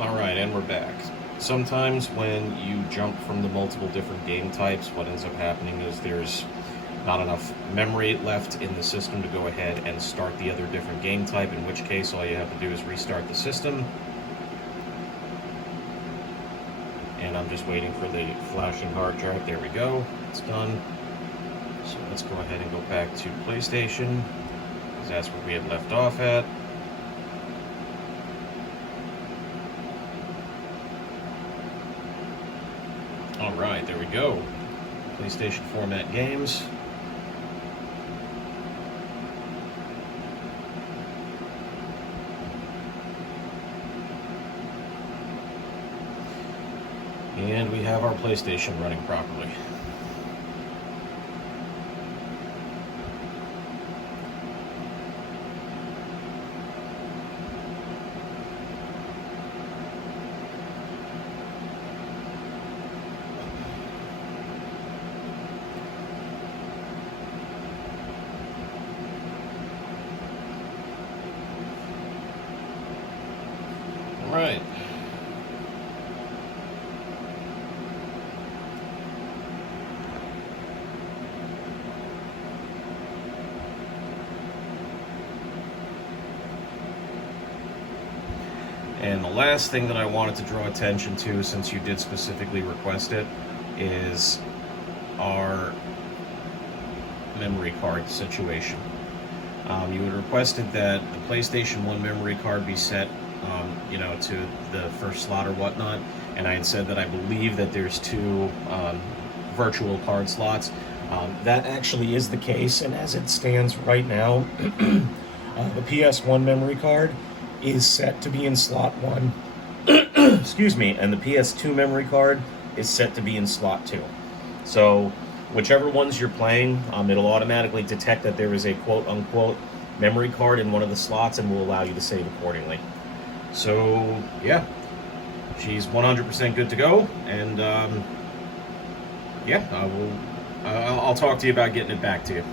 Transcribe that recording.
Alright, and we're back. Sometimes when you jump from the multiple different game types, what ends up happening is there's not enough memory left in the system to go ahead and start the other different game type, in which case all you have to do is restart the system. And I'm just waiting for the flashing hard drive. There we go. It's done. So let's go ahead and go back to PlayStation, because that's where we had left off at. Alright, there we go. PlayStation format games. And we have our PlayStation running properly. All right. And the last thing that I wanted to draw attention to, since you did specifically request it, is our memory card situation. You had requested that the PlayStation 1 memory card be set, to the first slot or whatnot, and I had said that I believe that there's two virtual card slots. That actually is the case, and as it stands right now, the PS1 memory card is set to be in slot 1, excuse me, and the PS2 memory card is set to be in slot 2. So whichever ones you're playing, it'll automatically detect that there is a quote-unquote memory card in one of the slots and will allow you to save accordingly. So yeah, she's 100% good to go, and I'll talk to you about getting it back to you.